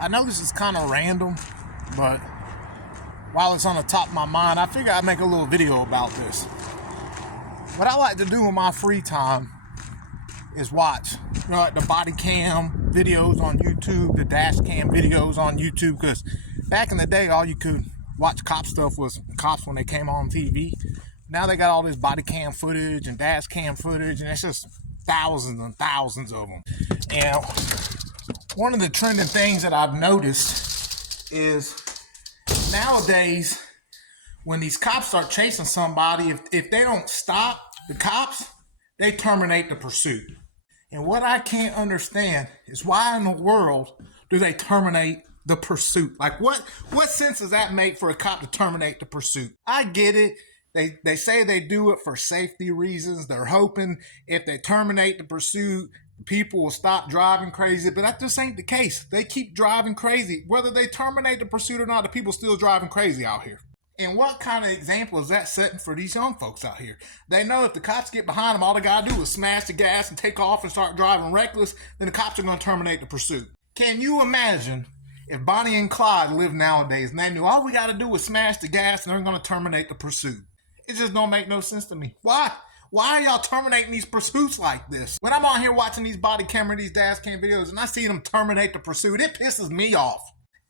I know this is kind of random, but while it's on the top of my mind, I figure I'd make a little video about this. What I like to do in my free time is watch, like the body cam videos on YouTube, the dash cam videos on YouTube, because back in the day, all you could watch cop stuff was cops when they came on TV. Now they got all this body cam footage and dash cam footage, and it's just thousands and thousands of them. And one of the trending things that I've noticed is nowadays, when these cops start chasing somebody, if they don't stop the cops, they terminate the pursuit. And what I can't understand is why in the world do they terminate the pursuit? Like, what sense does that make for a cop to terminate the pursuit? I get it. They say they do it for safety reasons. They're hoping if they terminate the pursuit, people will stop driving crazy, but that just ain't the case. They keep driving crazy. Whether they terminate the pursuit or not, the people still driving crazy out here. And what kind of example is that setting for these young folks out here? They know if the cops get behind them, all they gotta do is smash the gas and take off and start driving reckless, then the cops are gonna terminate the pursuit. Can you imagine if Bonnie and Clyde lived nowadays and they knew all we gotta do is smash the gas and they're gonna terminate the pursuit? It just don't make no sense to me. Why? Why are y'all terminating these pursuits like this? When I'm on here watching these body camera, these dash cam videos, and I see them terminate the pursuit, it pisses me off.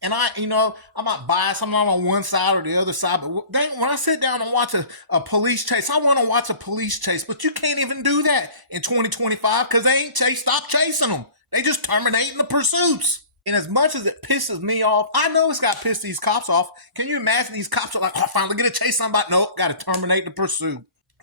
And I'm not biased. I'm not on one side or the other side. But when I sit down and watch a police chase, I want to watch a police chase. But you can't even do that in 2025 because they ain't stop chasing them. They just terminating the pursuits. And as much as it pisses me off, I know it's got to piss these cops off. Can you imagine these cops are like, oh, finally get to chase somebody? Nope, got to terminate the pursuit.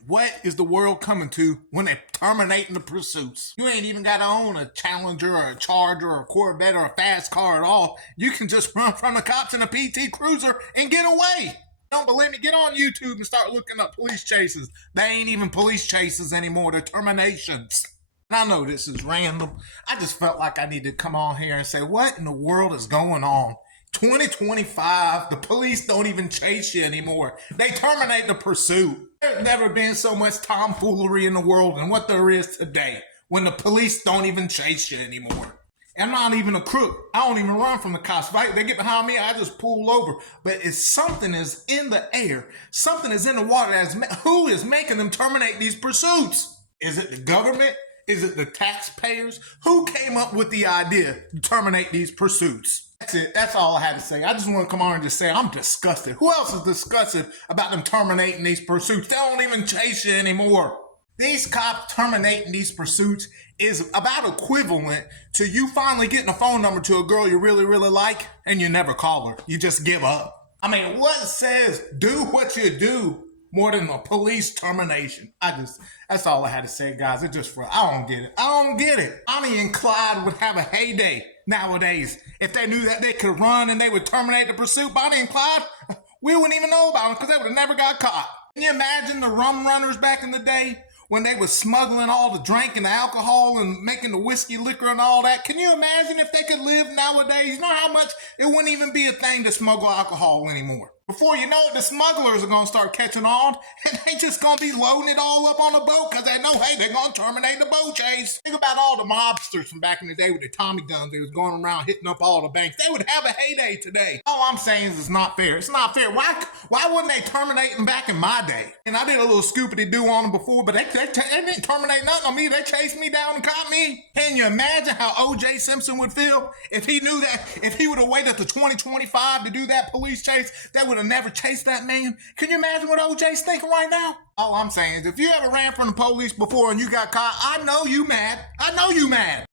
What is the world coming to when they're terminating the pursuits? You ain't even got to own a Challenger or a Charger or a Corvette or a fast car at all. You can just run from the cops in a PT Cruiser and get away. Don't believe me? Get on YouTube and start looking up police chases. They ain't even police chases anymore. They're terminations. And I know this is random. I just felt like I needed to come on here and say, what in the world is going on? 2025, the police don't even chase you anymore. They terminate the pursuit. There's never been so much tomfoolery in the world than what there is today when the police don't even chase you anymore. I'm not even a crook. I don't even run from the cops. Right? They get behind me, I just pull over. But it's something is in the air. Something is in the water. Who is making them terminate these pursuits? Is it the government? Is it the taxpayers? Who came up with the idea to terminate these pursuits? That's it. That's all I had to say. I just want to come on and just say I'm disgusted. Who else is disgusted about them terminating these pursuits? They don't even chase you anymore. These cops terminating these pursuits is about equivalent to you finally getting a phone number to a girl you really, really like and you never call her. You just give up. I mean, what says do what you do more than a police termination? That's all I had to say, guys. I don't get it. I don't get it. Bonnie and Clyde would have a heyday nowadays if they knew that they could run and they would terminate the pursuit. Bonnie and Clyde, we wouldn't even know about them because they would have never got caught. Can you imagine the rum runners back in the day when they were smuggling all the drink and the alcohol and making the whiskey, liquor and all that? Can you imagine if they could live nowadays? You know how much it wouldn't even be a thing to smuggle alcohol anymore. Before you know it, the smugglers are going to start catching on, and they just going to be loading it all up on a boat because they know, hey, they're going to terminate the boat chase. Think about all the mobsters from back in the day with the Tommy guns. They was going around hitting up all the banks. They would have a heyday today. All I'm saying is it's not fair. It's not fair. Why wouldn't they terminate them back in my day? And I did a little scoopity-doo on them before, but they didn't terminate nothing on me. They chased me down and caught me. Can you imagine how O.J. Simpson would feel if he knew that, if he would have waited to 2025 to do that police chase, that would have never chased that man? Can you imagine what OJ's thinking right now? All I'm saying is if you ever ran from the police before and you got caught, I know you mad. I know you mad.